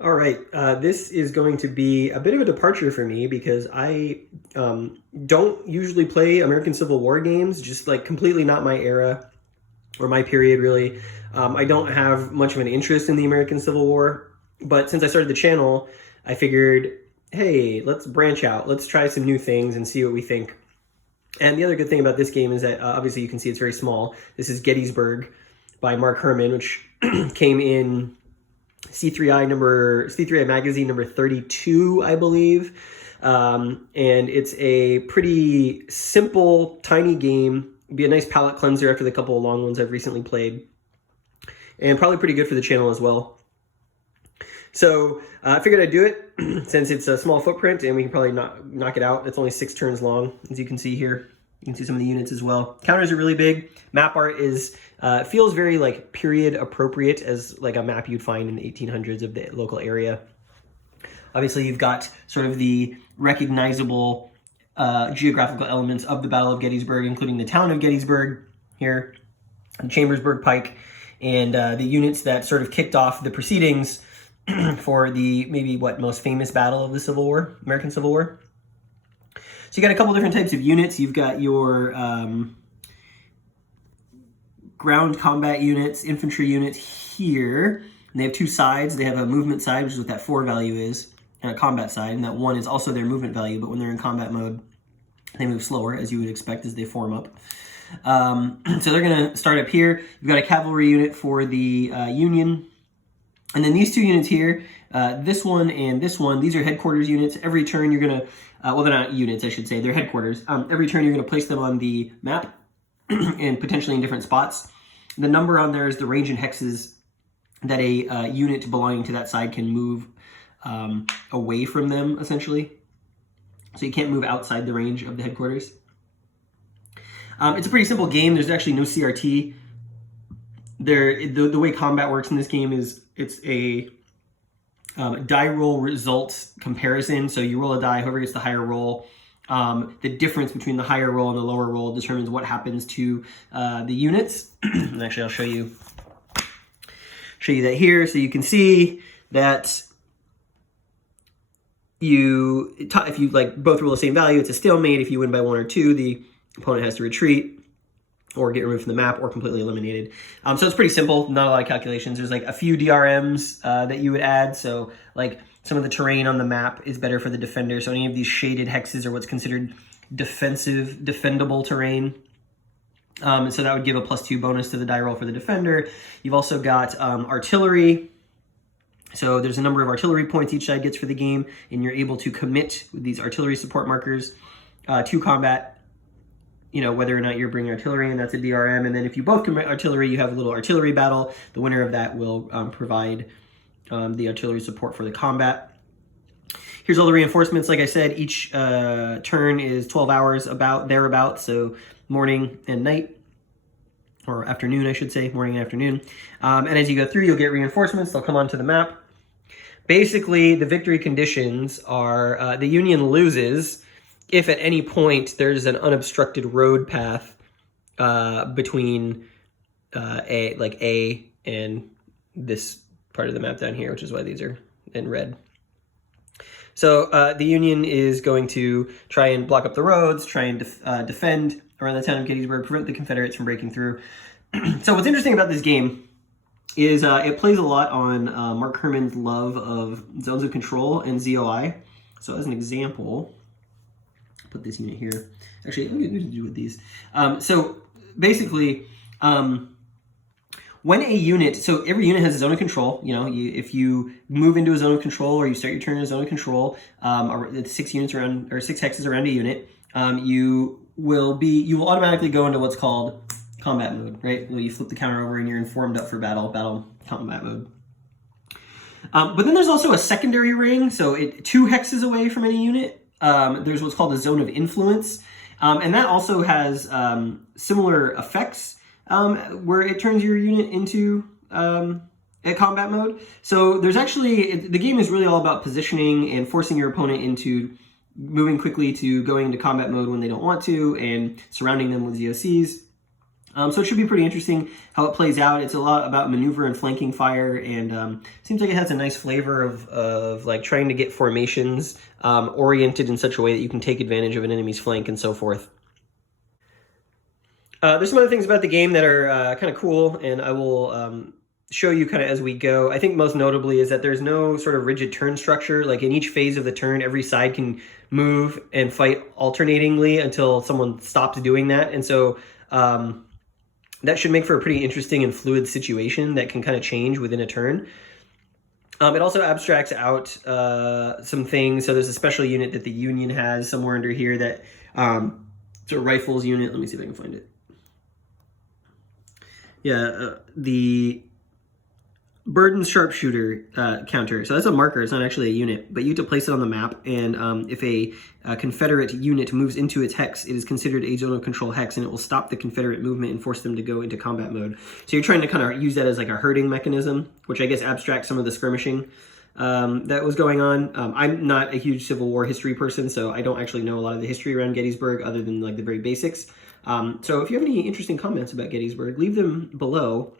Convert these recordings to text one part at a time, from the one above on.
All right, this is going to be a bit of a departure for me because I don't usually play American Civil War games, just like completely not my era or my period, really. I don't have much of an interest in the American Civil War, but since I started the channel, I figured, hey, let's branch out, let's try some new things and see what we think. And the other good thing about this game is that obviously you can see it's very small. This is Gettysburg by Mark Herman, which came in C3i magazine number 32, I believe. And it's a pretty simple, tiny game. It'd be a nice palate cleanser after the couple of long ones I've recently played. And probably pretty good for the channel as well. So I figured I'd do it since it's a small footprint and we can probably knock it out. It's only 6 turns long, as you can see here. You can see some of the units as well. Counters are really big. Map art is feels very like period appropriate as like a map you'd find in the 1800s of the local area. Obviously, you've got sort of the recognizable geographical elements of the Battle of Gettysburg, including the town of Gettysburg here, the Chambersburg Pike, and the units that sort of kicked off the proceedings for the maybe most famous battle of the Civil War, American Civil War. So you got a couple different types of units. You've got your ground combat units, infantry units here. And they have 2 sides. They have a movement side, which is what that 4 value is, and a combat side. And that 1 is also their movement value, but when they're in combat mode, they move slower, as you would expect as they form up. So they're going to start up here. You've got a cavalry unit for the Union. And then these 2 units here, this one and this one, these are headquarters units. Every turn you're going to, well, they're not units, I should say. They're headquarters. Every turn you're going to place them on the map and potentially in different spots. The number on there is the range in hexes that a unit belonging to that side can move away from them, essentially. So you can't move outside the range of the headquarters. It's a pretty simple game. There's actually no CRT. The way combat works in this game is it's a die roll results comparison. So you roll a die, whoever gets the higher roll. The difference between the higher roll and the lower roll determines what happens to the units. And actually, I'll show you that here, so you can see that if you like both roll the same value, it's a stalemate. If you win by 1 or 2, the opponent has to retreat or get removed from the map or completely eliminated. So it's pretty simple, not a lot of calculations. There's like a few DRMs that you would add. So like some of the terrain on the map is better for the defender. So any of these shaded hexes are what's considered defendable terrain. So that would give a +2 bonus to the die roll for the defender. You've also got artillery. So there's a number of artillery points each side gets for the game, and you're able to commit with these artillery support markers to combat, whether or not you're bringing artillery, and that's a DRM. And then if you both commit artillery, you have a little artillery battle. The winner of that will provide the artillery support for the combat. Here's all the reinforcements. Like I said, each turn is 12 hours, thereabouts, so morning and night, or afternoon, I should say, morning and afternoon. And as you go through, you'll get reinforcements. They'll come onto the map. Basically, the victory conditions are the Union loses if at any point there's an unobstructed road path between A and this part of the map down here, which is why these are in red. So the Union is going to try and block up the roads, try and defend around the town of Gettysburg, prevent the Confederates from breaking through. So what's interesting about this game is it plays a lot on Mark Herman's love of zones of control and ZOI. So as an example, put this unit here. Actually, I'm going to do with these. So basically, when a unit, so every unit has a zone of control. If you move into a zone of control or you start your turn in a zone of control, 6 units around or 6 hexes around a unit, you will automatically go into what's called combat mode, right? Well, you flip the counter over and you're informed up for battle combat mode. But then there's also a secondary ring. So 2 hexes away from any unit, there's what's called a zone of influence. And that also has similar effects where it turns your unit into a combat mode. So there's actually, the game is really all about positioning and forcing your opponent into moving quickly to going into combat mode when they don't want to and surrounding them with ZOCs. So it should be pretty interesting how it plays out. It's a lot about maneuver and flanking fire, and seems like it has a nice flavor of like trying to get formations oriented in such a way that you can take advantage of an enemy's flank and so forth. There's some other things about the game that are kind of cool, and I will show you kind of as we go. I think most notably is that there's no sort of rigid turn structure. Like in each phase of the turn, every side can move and fight alternatingly until someone stops doing that. And so that should make for a pretty interesting and fluid situation that can kind of change within a turn. It also abstracts out some things. So there's a special unit that the Union has somewhere under here that it's a rifles unit. Let me see if I can find it. Yeah, the Burden's sharpshooter counter. So that's a marker. It's not actually a unit, but you have to place it on the map. And if a Confederate unit moves into its hex, it is considered a zone of control hex, and it will stop the Confederate movement and force them to go into combat mode. So you're trying to kind of use that as like a herding mechanism, which I guess abstracts some of the skirmishing that was going on. I'm not a huge Civil War history person, so I don't actually know a lot of the history around Gettysburg other than like the very basics. So if you have any interesting comments about Gettysburg, leave them below.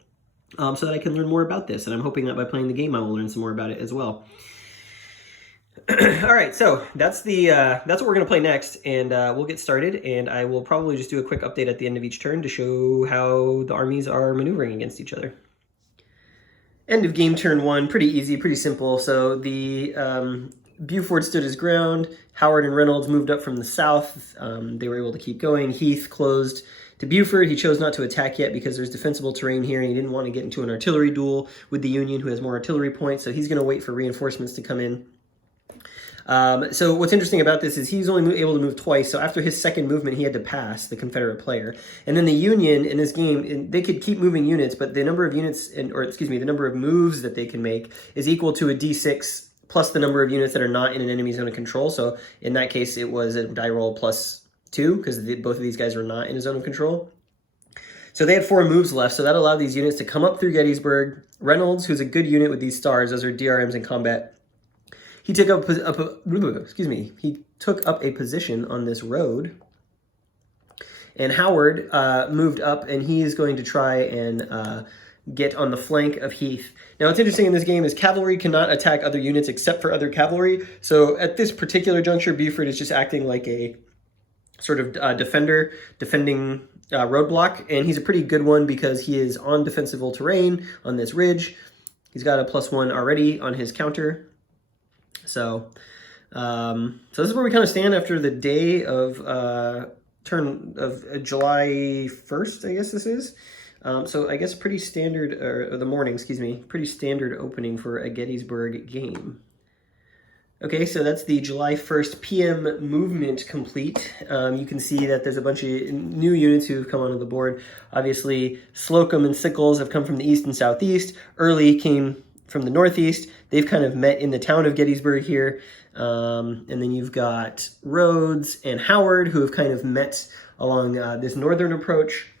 So that I can learn more about this, and I'm hoping that by playing the game I will learn some more about it as well. All right, so that's what we're going to play next, and we'll get started, and I will probably just do a quick update at the end of each turn to show how the armies are maneuvering against each other. End of game turn 1, pretty easy, pretty simple. So the Buford stood his ground, Howard and Reynolds moved up from the south, they were able to keep going, Heath closed to Buford. He chose not to attack yet because there's defensible terrain here, and he didn't want to get into an artillery duel with the Union, who has more artillery points, so he's going to wait for reinforcements to come in. So what's interesting about this is he's only able to move twice, so after his second movement, he had to pass the Confederate player. And then the Union, in this game, they could keep moving units, but the number of units, the number of moves that they can make is equal to a d6 plus the number of units that are not in an enemy zone of control. So in that case, it was a die roll plus 2, because both of these guys are not in a zone of control. So they had 4 moves left, so that allowed these units to come up through Gettysburg. Reynolds, who's a good unit with these stars, those are DRMs in combat, he took up a position on this road. And Howard moved up, and he is going to try and get on the flank of Heath. Now, what's interesting in this game is cavalry cannot attack other units except for other cavalry. So at this particular juncture, Buford is just acting like a sort of defending roadblock, and he's a pretty good one because he is on defensible terrain on this ridge. He's got a +1 already on his counter. So this is where we kind of stand after the day of July 1st, I guess this is. So I guess pretty standard, or the morning, pretty standard opening for a Gettysburg game. Okay, so that's the July 1st PM movement complete. You can see that there's a bunch of new units who have come onto the board. Obviously, Slocum and Sickles have come from the east and southeast. Early came from the northeast. They've kind of met in the town of Gettysburg here. And then you've got Rhodes and Howard, who have kind of met along this northern approach.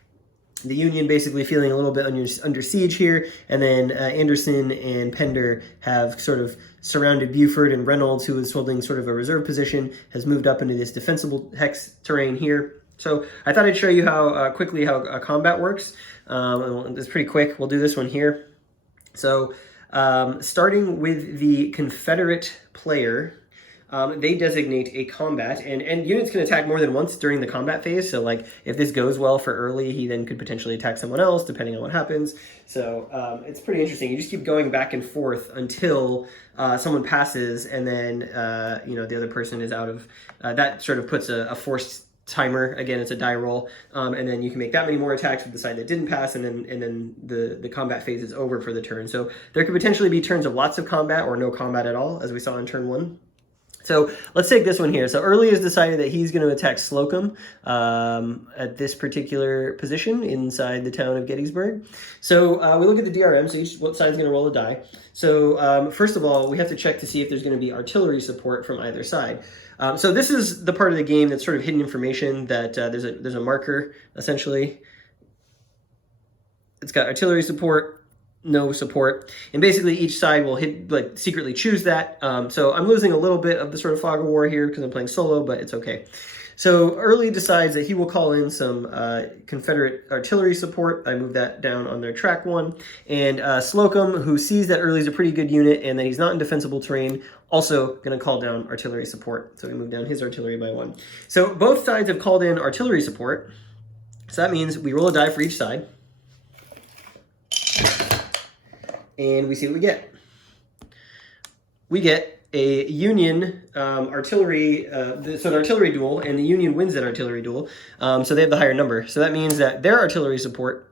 The Union basically feeling a little bit under siege here, and then Anderson and Pender have sort of surrounded Buford, and Reynolds, who is holding sort of a reserve position, has moved up into this defensible hex terrain here. So I thought I'd show you how quickly combat works. It's pretty quick. We'll do this one here. So starting with the Confederate player, they designate a combat, and units can attack more than once during the combat phase. So like if this goes well for early, he then could potentially attack someone else depending on what happens. So it's pretty interesting. You just keep going back and forth until someone passes, and then the other person is out of that. Sort of puts a forced timer. Again, it's a die roll, and then you can make that many more attacks with the side that didn't pass, and then the combat phase is over for the turn. So there could potentially be turns of lots of combat or no combat at all, as we saw in turn 1. So let's take this one here. So Early has decided that he's going to attack Slocum at this particular position inside the town of Gettysburg. So we look at the DRM, so each side is going to roll a die. So first of all, we have to check to see if there's going to be artillery support from either side. So this is the part of the game that's sort of hidden information that there's a marker, essentially. It's got artillery support, no support, and basically each side will secretly choose that. So I'm losing a little bit of the sort of fog of war here because I'm playing solo, but it's okay. So Early decides that he will call in some Confederate artillery support. I move that down on their track 1. And Slocum, who sees that Early's a pretty good unit and that he's not in defensible terrain, also going to call down artillery support. So we move down his artillery by 1. So both sides have called in artillery support. So that means we roll a die for each side. And we see what we get. We get a Union artillery, so an artillery duel, and the Union wins that artillery duel. So they have the higher number. So that means that their artillery support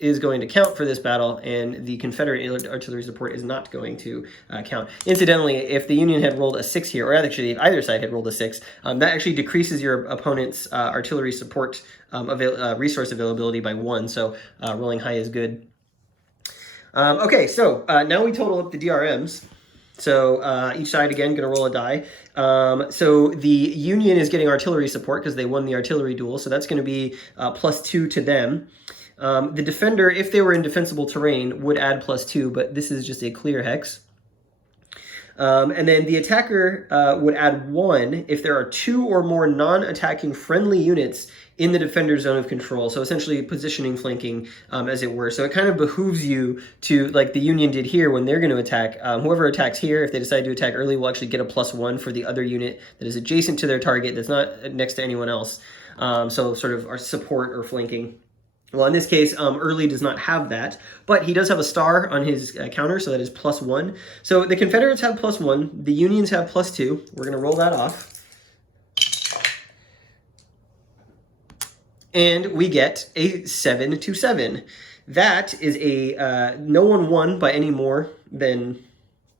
is going to count for this battle, and the Confederate artillery support is not going to count. Incidentally, if the Union had rolled a 6 here, or actually if either side had rolled a 6, that actually decreases your opponent's artillery support resource availability by 1, so rolling high is good. Okay, so now we total up the DRMs. So each side, again, going to roll a die. So the Union is getting artillery support because they won the artillery duel. So that's going to be +2 to them. The defender, if they were in defensible terrain, would add +2, but this is just a clear hex. And then the attacker would add 1 if there are 2 or more non-attacking friendly units in the defender's zone of control. So essentially positioning, flanking, as it were. So it kind of behooves you to, like the Union did here when they're going to attack, whoever attacks here, if they decide to attack early, will actually get a +1 for the other unit that is adjacent to their target that's not next to anyone else. So sort of our support or flanking. Well, in this case, Early does not have that, but he does have a star on his counter, so that is +1. So the Confederates have +1, the Unions have +2. We're going to roll that off. And we get a 7-7. That is a, no one won by any more than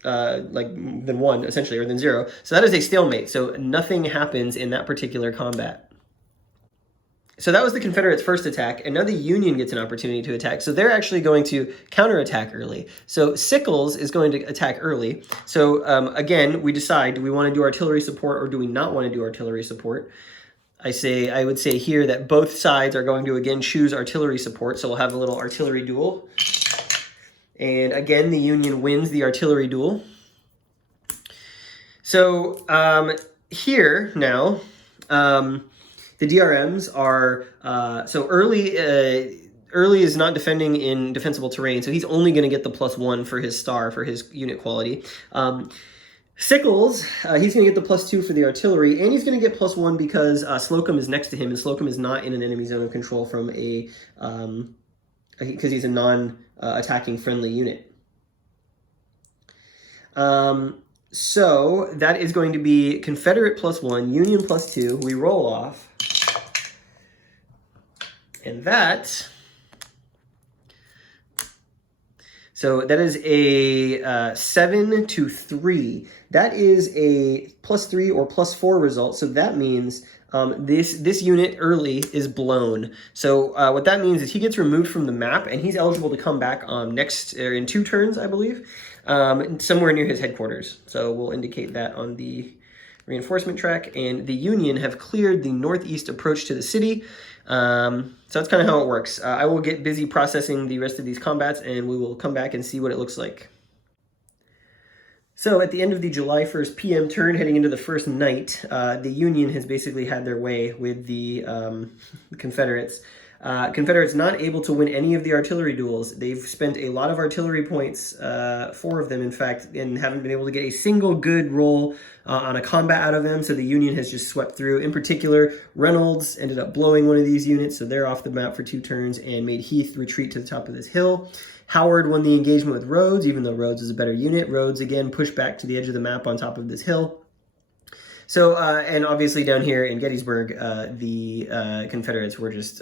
1, essentially, or than 0. So that is a stalemate, so nothing happens in that particular combat. So that was the Confederates' first attack, and now the Union gets an opportunity to attack. So they're actually going to counterattack early. So Sickles is going to attack early. So again, we decide, do we want to do artillery support or do we not want to do artillery support? I would say here that both sides are going to, again, choose artillery support. So we'll have a little artillery duel. And again, the Union wins the artillery duel. So here now, the DRMs are, so Early is not defending in defensible terrain, so he's only going to get the +1 for his star, for his unit quality. Sickles, he's going to get the +2 for the artillery, and he's going to get +1 because Slocum is next to him, and Slocum is not in an enemy zone of control from a, because he's a non-attacking friendly unit. So that is going to be Confederate +1, Union +2. We roll off. And that, so that is a 7-3. That is a +3 or +4 result. So that means this unit Early is blown. So what that means is he gets removed from the map, and he's eligible to come back in 2 turns, I believe, somewhere near his headquarters. So we'll indicate that on the reinforcement track. And the Union have cleared the northeast approach to the city. So that's kind of how it works. I will get busy processing the rest of these combats, and we will come back and see what it looks like. So at the end of the July 1st PM turn, heading into the first night, the Union has basically had their way with the Confederates. Confederates not able to win any of the artillery duels. They've spent a lot of artillery points, 4 of them in fact, and haven't been able to get a single good roll on a combat out of them, so the Union has just swept through. In particular, Reynolds ended up blowing one of these units, so they're off the map for 2 turns, and made Heath retreat to the top of this hill. Howard won the engagement with Rhodes, even though Rhodes is a better unit. Rhodes, again, pushed back to the edge of the map on top of this hill. So, and obviously down here in Gettysburg, the Confederates were just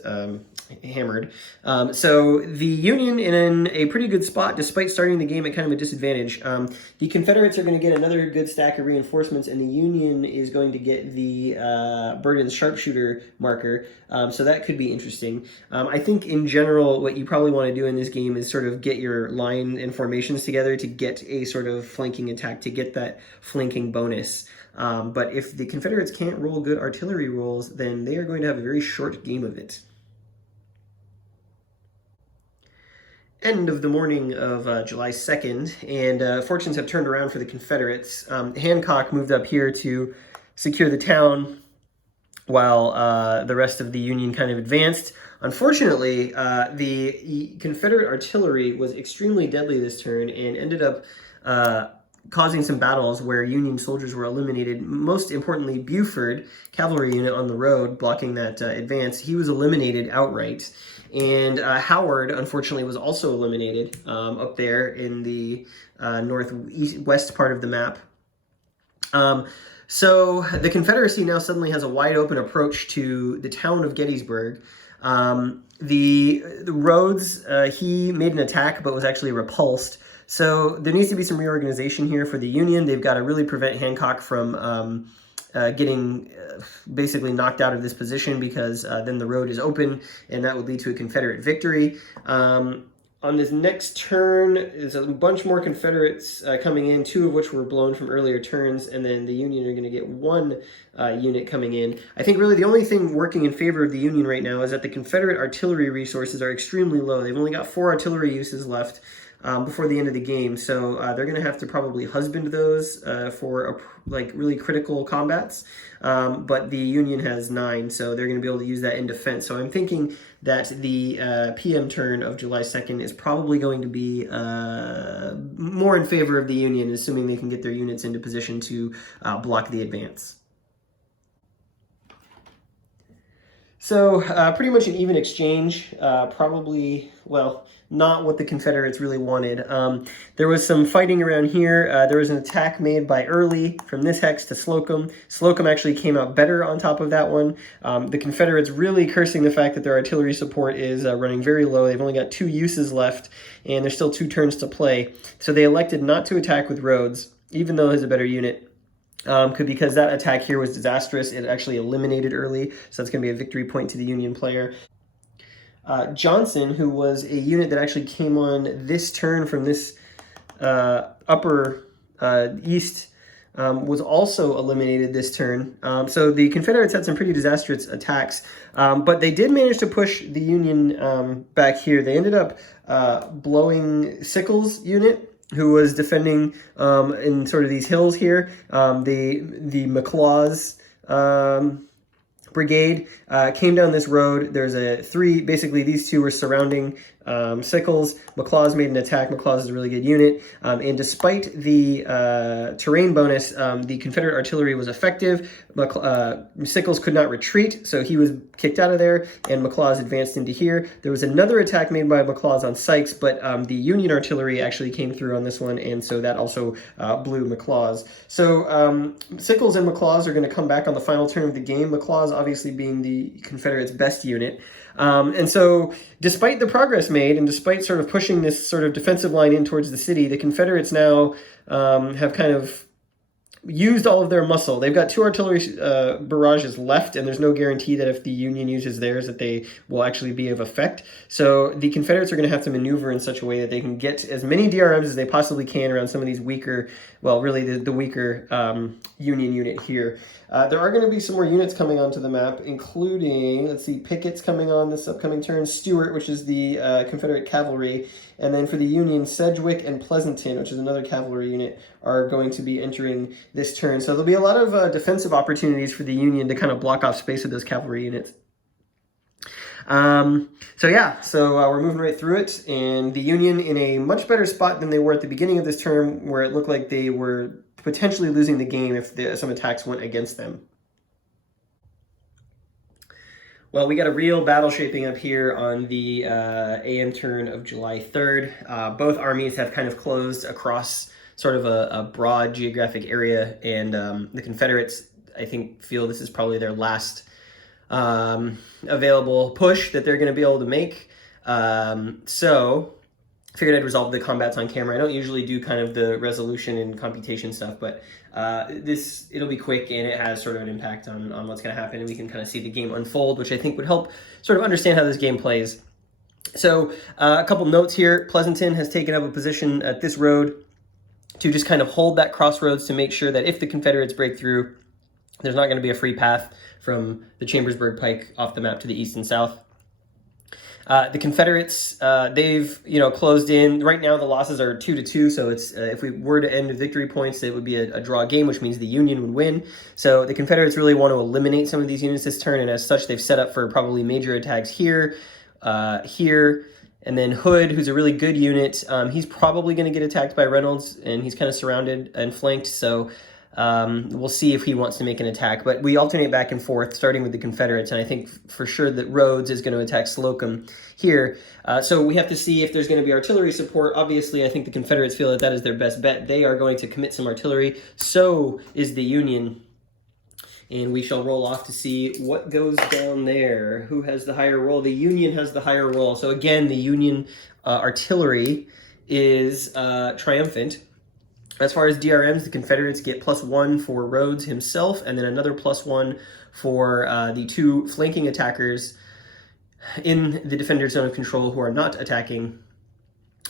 hammered. So the Union in a pretty good spot, despite starting the game at kind of a disadvantage. The Confederates are going to get another good stack of reinforcements, and the Union is going to get the Burden's sharpshooter marker. So that could be interesting. I think in general, what you probably want to do in this game is sort of get your line and formations together to get a sort of flanking attack, to get that flanking bonus. But if the Confederates can't roll good artillery rolls, then they are going to have a very short game of it. End of the morning of July 2nd, and fortunes have turned around for the Confederates. Hancock moved up here to secure the town. while the rest of the Union kind of advanced. Unfortunately, the Confederate artillery was extremely deadly this turn and ended up causing some battles where Union soldiers were eliminated. Most importantly, Buford, cavalry unit on the road blocking that advance, he was eliminated outright. And Howard, unfortunately, was also eliminated up there in the northwest part of the map. So the Confederacy now suddenly has a wide open approach to the town of Gettysburg. The Rhodes, he made an attack but was actually repulsed. So there needs to be some reorganization here for the Union. They've got to really prevent Hancock from getting basically knocked out of this position, because then the road is open and that would lead to a Confederate victory. On this next turn, there's a bunch more Confederates coming in, 2 of which were blown from earlier turns, and then the Union are going to get 1 unit coming in. I think really the only thing working in favor of the Union right now is that the Confederate artillery resources are extremely low. They've only got 4 artillery uses left before the end of the game, so they're going to have to probably husband those for like really critical combats. But the Union has 9, so they're going to be able to use that in defense. So I'm thinking that the PM turn of July 2nd is probably going to be more in favor of the Union, assuming they can get their units into position to block the advance. So pretty much an even exchange, probably, well, not what the Confederates really wanted. There was some fighting around here. There was an attack made by Early from this hex to Slocum. Slocum actually came out better on top of that one. The Confederates really cursing the fact that their artillery support is running very low. They've only got 2 uses left, and there's still 2 turns to play. So they elected not to attack with Rhodes, even though it's a better unit. Because that attack here was disastrous. It actually eliminated Early, so that's going to be a victory point to the Union player. Johnson, who was a unit that actually came on this turn from this upper east, was also eliminated this turn. So the Confederates had some pretty disastrous attacks, but they did manage to push the Union back here. They ended up blowing Sickles' unit, who was defending in sort of these hills here. The McLaws brigade came down this road. There's basically these 2 were surrounding Sickles. McLaws made an attack. McLaws is a really good unit. And despite the terrain bonus, the Confederate artillery was effective. Sickles could not retreat, so he was kicked out of there, and McLaws advanced into here. There was another attack made by McLaws on Sykes, but the Union artillery actually came through on this one, and so that also blew McLaws. So Sickles and McLaws are going to come back on the final turn of the game, McLaws obviously being the Confederates' best unit. And so despite the progress made, and despite sort of pushing this sort of defensive line in towards the city, the Confederates now have kind of used all of their muscle. They've got 2 artillery barrages left, and there's no guarantee that if the Union uses theirs that they will actually be of effect. So the Confederates are going to have to maneuver in such a way that they can get as many DRMs as they possibly can around some of these weaker, well, really the weaker Union unit here. There are going to be some more units coming onto the map, including, let's see, Pickett's coming on this upcoming turn, Stewart, which is the Confederate cavalry, and then for the Union, Sedgwick and Pleasanton, which is another cavalry unit, are going to be entering this turn. So there'll be a lot of defensive opportunities for the Union to kind of block off space with those cavalry units. So we're moving right through it, and the Union in a much better spot than they were at the beginning of this term, where it looked like they were potentially losing the game if some attacks went against them. Well, we got a real battle shaping up here on the AM turn of July 3rd. Both armies have kind of closed across sort of a broad geographic area, and the Confederates, I think, feel this is probably their last available push that they're going to be able to make. So I figured I'd resolve the combats on camera. I don't usually do kind of the resolution and computation stuff, but it'll be quick, and it has sort of an impact on what's going to happen, and we can kind of see the game unfold, which I think would help sort of understand how this game plays. So a couple notes here. Pleasanton has taken up a position at this road to just kind of hold that crossroads to make sure that if the Confederates break through, there's not going to be a free path from the Chambersburg Pike off the map to the east and south. The Confederates, they've closed in. Right now, the losses are 2-2. So it's if we were to end with victory points, it would be a draw game, which means the Union would win. So the Confederates really want to eliminate some of these units this turn, and as such, they've set up for probably major attacks here, here. And then Hood, who's a really good unit, he's probably going to get attacked by Reynolds, and he's kind of surrounded and flanked, so we'll see if he wants to make an attack. But we alternate back and forth, starting with the Confederates, and I think for sure that Rhodes is going to attack Slocum here. So we have to see if there's going to be artillery support. Obviously, I think the Confederates feel that that is their best bet. They are going to commit some artillery. So is the Union. And we shall roll off to see what goes down there. Who has the higher roll? The Union has the higher roll. So again, the Union artillery is triumphant. As far as DRMs, the Confederates get +1 for Rhodes himself, and then another +1 for the 2 flanking attackers in the defender's zone of control who are not attacking.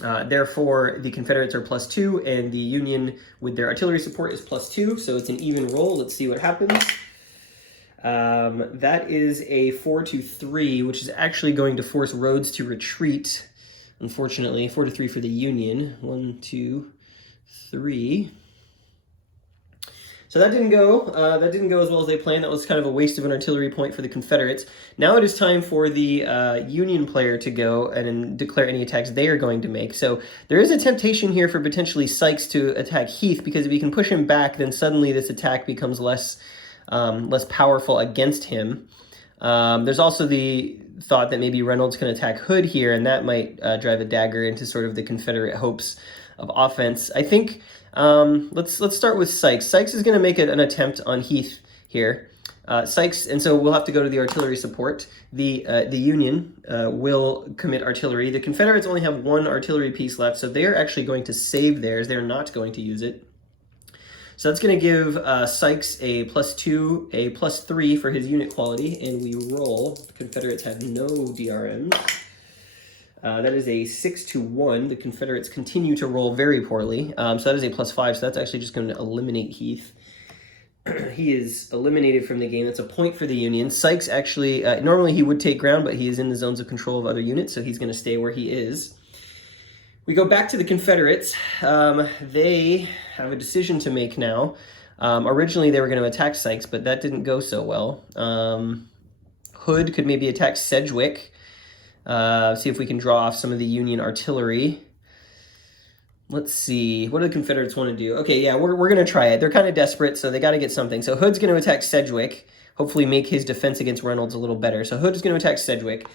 Therefore, the Confederates are +2, and the Union, with their artillery support, is +2. So it's an even roll. Let's see what happens. That is a 4-3, which is actually going to force Rhodes to retreat. Unfortunately, 4-3 for the Union. 1, 2, 3. So that didn't go. That didn't go as well as they planned. That was kind of a waste of an artillery point for the Confederates. Now it is time for the Union player to go and declare any attacks they are going to make. So there is a temptation here for potentially Sykes to attack Heath, because if he can push him back, then suddenly this attack becomes less powerful against him. There's also the thought that maybe Reynolds can attack Hood here, and that might drive a dagger into sort of the Confederate hopes of offense. I think let's start with Sykes. Sykes is going to make an attempt on Heath here. Sykes, and so we'll have to go to the artillery support. The Union will commit artillery. The Confederates only have 1 artillery piece left, so they are actually going to save theirs. They're not going to use it. So that's going to give Sykes a +2, a +3 for his unit quality, and we roll. The Confederates have no DRMs. That is a 6-1. The Confederates continue to roll very poorly. So that is a +5, so that's actually just going to eliminate Heath. He is eliminated from the game. That's a point for the Union. Sykes actually, normally he would take ground, but he is in the zones of control of other units, so he's going to stay where he is. We go back to the Confederates. They have a decision to make now. Originally, they were going to attack Sykes, but that didn't go so well. Hood could maybe attack Sedgwick. See if we can draw off some of the Union artillery. Let's see. What do the Confederates want to do? Okay, yeah, we're going to try it. They're kind of desperate, so they got to get something. So Hood's going to attack Sedgwick, hopefully make his defense against Reynolds a little better. So Hood is going to attack Sedgwick.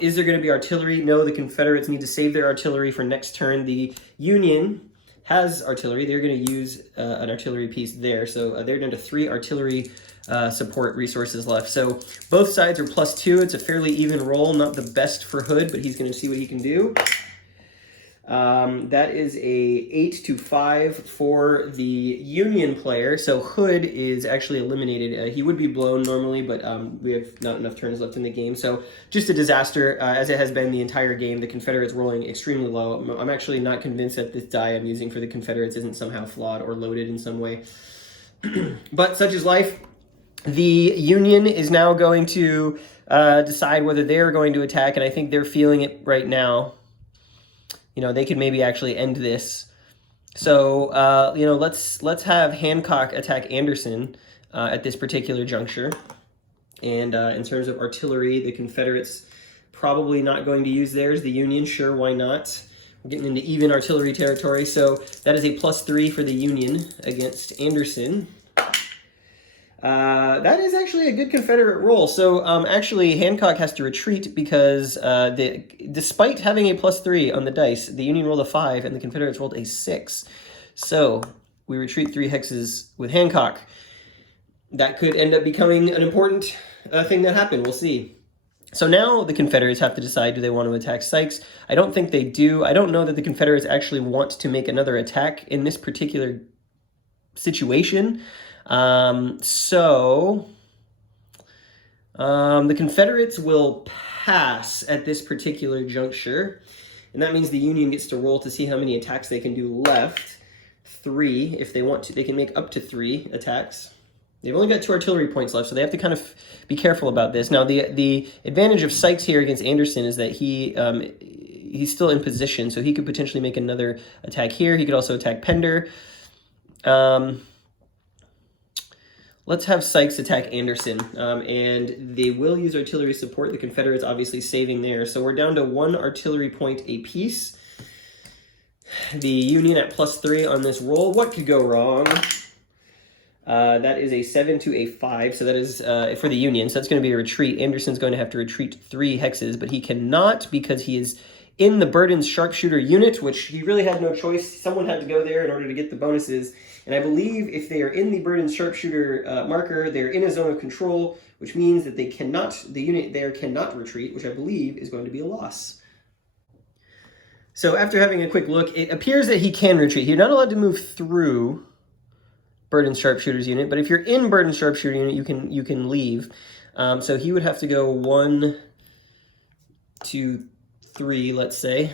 Is there going to be artillery? No, the Confederates need to save their artillery for next turn. The Union has artillery. They're going to use an artillery piece there. So they're down to 3 artillery support resources left. So both sides are +2. It's a fairly even roll. Not the best for Hood, but he's going to see what he can do. That is a 8-5 for the Union player. So Hood is actually eliminated. He would be blown normally, but we have not enough turns left in the game. So just a disaster, as it has been the entire game. The Confederates rolling extremely low. I'm actually not convinced that this die I'm using for the Confederates isn't somehow flawed or loaded in some way. But such is life. The Union is now going to decide whether they're going to attack, and I think they're feeling it right now. You know, they could maybe actually end this. So, you know, let's have Hancock attack Anderson at this particular juncture. And in terms of artillery, the Confederates probably not going to use theirs. The Union, sure, why not? We're getting into even artillery territory. So that is a +3 for the Union against Anderson. That is actually a good Confederate roll. So actually Hancock has to retreat because despite having a +3 on the dice, the Union rolled a 5 and the Confederates rolled a 6. So we retreat 3 hexes with Hancock. That could end up becoming an important thing that happened. We'll see. So now the Confederates have to decide, do they want to attack Sykes? I don't think they do. I don't know that the Confederates actually want to make another attack in this particular situation. The Confederates will pass at this particular juncture, and that means the Union gets to roll to see how many attacks they can do left. 3, if they want to. They can make up to 3 attacks. They've only got 2 artillery points left, so they have to kind of be careful about this. Now, the advantage of Sykes here against Anderson is that he's still in position, so he could potentially make another attack here. He could also attack Pender. Let's have Sykes attack Anderson, and they will use artillery support. The Confederates obviously saving there. So we're down to 1 artillery point apiece. The Union at +3 on this roll. What could go wrong? That is a 7 to a 5, so that is for the Union. So that's going to be a retreat. Anderson's going to have to retreat 3 hexes, but he cannot because he is in the Burden's sharpshooter unit, which he really had no choice. Someone had to go there in order to get the bonuses. And I believe if they are in the Burden's sharpshooter marker, they're in a zone of control, which means that they cannot, the unit there cannot retreat, which I believe is going to be a loss. So after having a quick look, it appears that he can retreat. You're not allowed to move through Burden's sharpshooter's unit, but if you're in Burden's sharpshooter unit, you can leave. So he would have to go 1, 2, 3, let's say.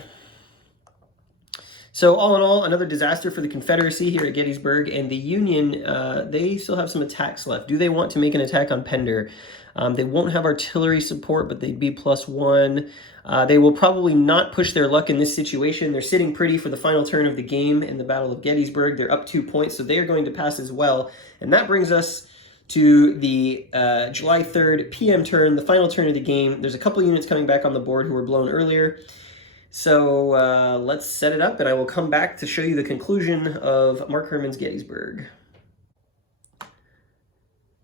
So all in all, another disaster for the Confederacy here at Gettysburg, and the Union, they still have some attacks left. Do they want to make an attack on Pender? They won't have artillery support, but they'd be +1. They will probably not push their luck in this situation. They're sitting pretty for the final turn of the game in the Battle of Gettysburg. They're up 2 points, so they are going to pass as well. And that brings us to the July 3rd PM turn, the final turn of the game. There's a couple units coming back on the board who were blown earlier. So let's set it up, and I will come back to show you the conclusion of Mark Herman's Gettysburg.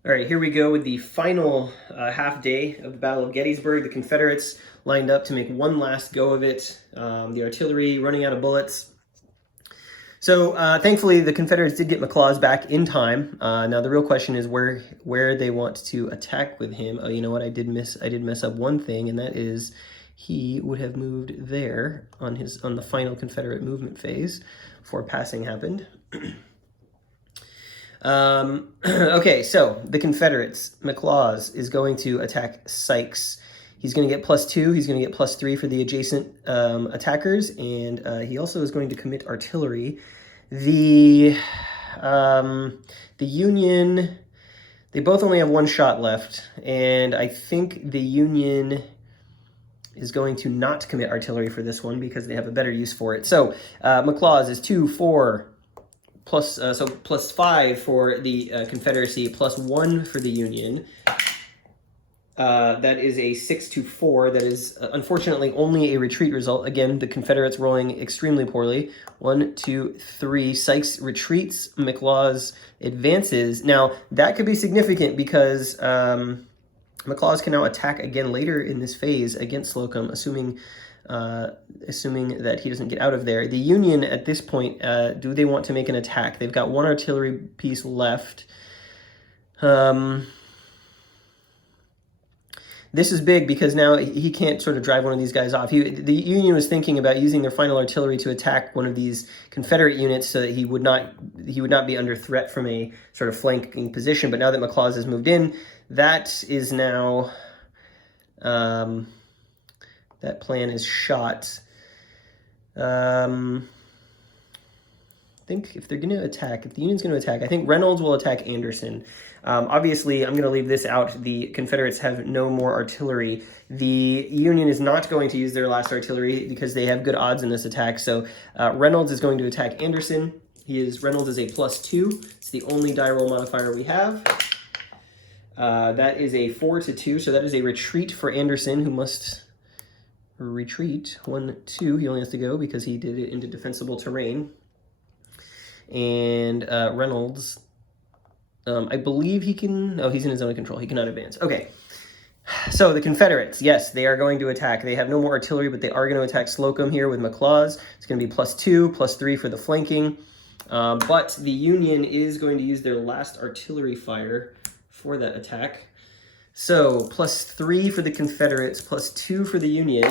All right, here we go with the final half day of the Battle of Gettysburg. The Confederates lined up to make one last go of it. The artillery running out of bullets. So thankfully, the Confederates did get McLaws back in time. Now the real question is where they want to attack with him. Oh, you know what? I did mess up one thing, and that is he would have moved there on the final Confederate movement phase before passing happened. Okay, so the Confederates, McLaws is going to attack Sykes. He's going to get +2. He's going to get +3 for the adjacent attackers, and he also is going to commit artillery. The Union, they both only have 1 shot left, and I think the Union is going to not commit artillery for this one because they have a better use for it. So McLaws is 2, 4, plus so +5 for the Confederacy, +1 for the Union. That is a 6 to 4. That is unfortunately only a retreat result. Again, the Confederates rolling extremely poorly. 1, 2, 3. Sykes retreats. McLaws advances. Now that could be significant because McLaws can now attack again later in this phase against Slocum, assuming that he doesn't get out of there. The Union at this point, do they want to make an attack? They've got 1 artillery piece left. This is big because now he can't sort of drive one of these guys off. The Union was thinking about using their final artillery to attack one of these Confederate units so that he would not be under threat from a sort of flanking position. But now that McLaws has moved in, that is now that plan is shot. I think if they're going to attack, if the Union's going to attack, I think Reynolds will attack Anderson. Obviously, I'm going to leave this out. The Confederates have no more artillery. The Union is not going to use their last artillery because they have good odds in this attack. So Reynolds is going to attack Anderson. Reynolds is a +2. It's the only die roll modifier we have. That is a 4 to 2. So that is a retreat for Anderson, who must retreat. 1, 2. He only has to go because he did it into defensible terrain. And Reynolds, I believe he can... Oh, he's in his zone of control. He cannot advance. Okay. So the Confederates, yes, they are going to attack. They have no more artillery, but they are going to attack Slocum here with McLaws. It's going to be +2, +3 for the flanking. But the Union is going to use their last artillery fire for that attack. So +3 for the Confederates, +2 for the Union.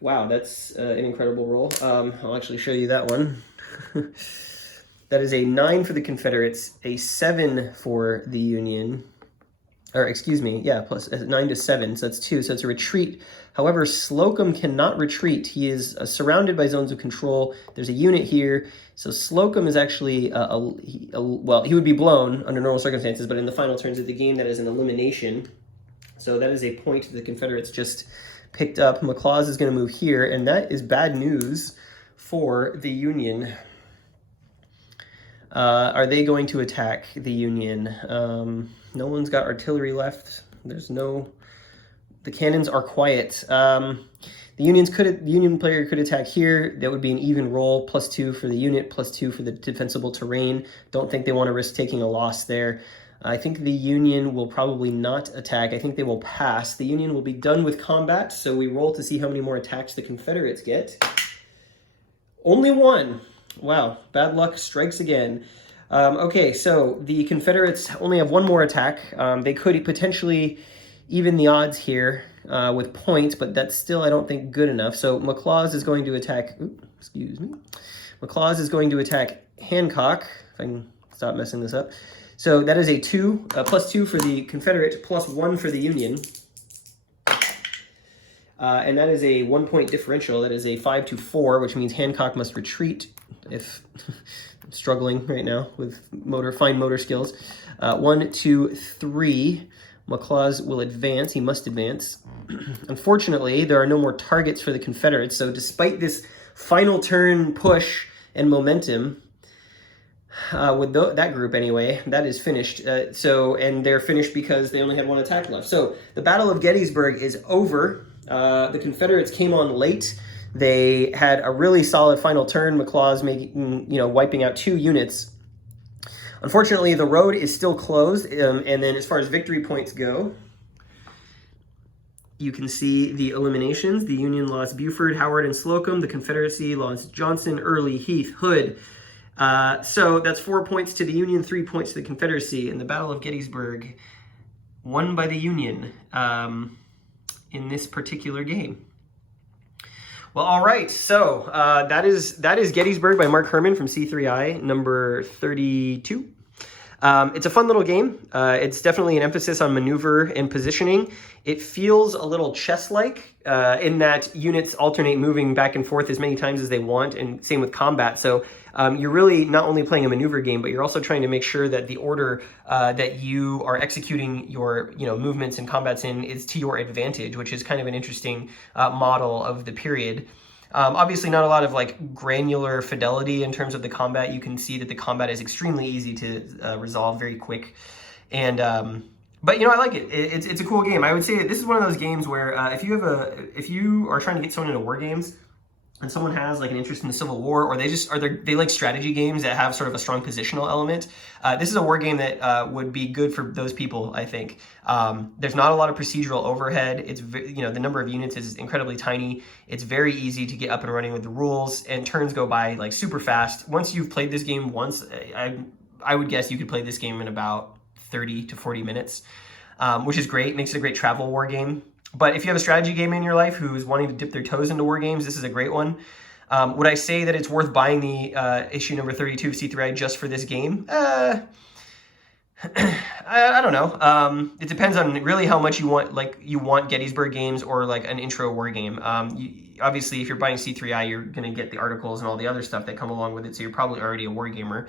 Wow, that's an incredible roll. I'll actually show you that one. That is a 9 for the Confederates, a 7 for the Union. Or excuse me, yeah, plus 9 to 7, so that's 2. So it's a retreat However, Slocum cannot retreat. He is surrounded by zones of control. There's a unit here. So Slocum is actually, well, he would be blown under normal circumstances, but in the final turns of the game, that is an elimination. So that is a point the Confederates just picked up. McLaws is going to move here, and that is bad news for the Union. Are they going to attack the Union? No one's got artillery left. There's no... The cannons are quiet. The Union player could attack here. That would be an even roll. +2 for the unit, +2 for the defensible terrain. Don't think they want to risk taking a loss there. I think the Union will probably not attack. I think they will pass. The Union will be done with combat, so we roll to see how many more attacks the Confederates get. Only one. Wow, bad luck strikes again. Okay, so the Confederates only have one more attack. They could potentially even the odds here with points, but that's still, I don't think, good enough. So McLaws is going to attack, McLaws is going to attack Hancock, if I can stop messing this up. So that is a +2 for the Confederate, +1 for the Union. And that is a 1-point differential. That is a 5-4, which means Hancock must retreat if I'm struggling right now with fine motor skills. 1, 2, 3. McLaws will advance. He must advance. Unfortunately, there are no more targets for the Confederates. So despite this final turn push and momentum, with that group anyway, that is finished. And they're finished because they only had one attack left. So the Battle of Gettysburg is over. The Confederates came on late. They had a really solid final turn. McLaws wiping out 2 units. Unfortunately, the road is still closed. And then as far as victory points go, you can see the eliminations. The Union lost Buford, Howard, and Slocum. The Confederacy lost Johnson, Early, Heath, Hood. So that's 4 points to the Union, 3 points to the Confederacy. In the Battle of Gettysburg, won by the Union in this particular game. Well, all right. So that is Gettysburg by Mark Herman from C3i, number 32. It's a fun little game. It's definitely an emphasis on maneuver and positioning. It feels a little chess-like in that units alternate moving back and forth as many times as they want, and same with combat. So you're really not only playing a maneuver game, but you're also trying to make sure that the order that you are executing your movements and combats in is to your advantage, which is kind of an interesting model of the period. Obviously not a lot of granular fidelity in terms of the combat. You can see that the combat is extremely easy to resolve, very quick. And but I like it. It's a cool game. I would say this is one of those games where if you are trying to get someone into war games and someone has an interest in the Civil War, or they like strategy games that have sort of a strong positional element, this is a war game that would be good for those people, I think. There's not a lot of procedural overhead. It's the number of units is incredibly tiny. It's very easy to get up and running with the rules, and turns go by super fast. Once you've played this game once, I would guess you could play this game in about 30 to 40 minutes, which is great. Makes it a great travel war game. But if you have a strategy game in your life who's wanting to dip their toes into war games, this is a great one. Would I say that it's worth buying the issue number 32 of C3i just for this game? I don't know. It depends on really how much you want Gettysburg games or an intro war game. Obviously, if you're buying C3i, you're going to get the articles and all the other stuff that come along with it, so you're probably already a war gamer.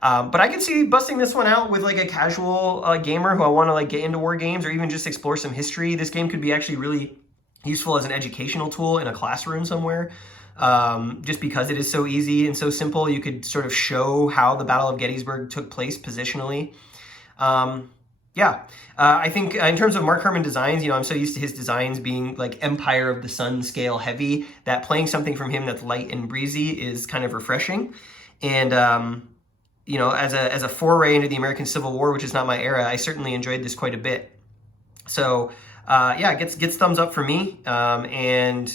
But I could see busting this one out with a casual gamer who I want to get into war games, or even just explore some history. This game could be actually really useful as an educational tool in a classroom somewhere. Just because it is so easy and so simple, you could sort of show how the Battle of Gettysburg took place positionally. I think in terms of Mark Herman designs, I'm so used to his designs being Empire of the Sun scale heavy, that playing something from him that's light and breezy is kind of refreshing. And as a foray into the American Civil War, which is not my era, I certainly enjoyed this quite a bit. So gets thumbs up for me, hoping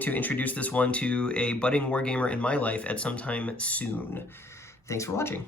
to introduce this one to a budding wargamer in my life at some time soon. Thanks for watching.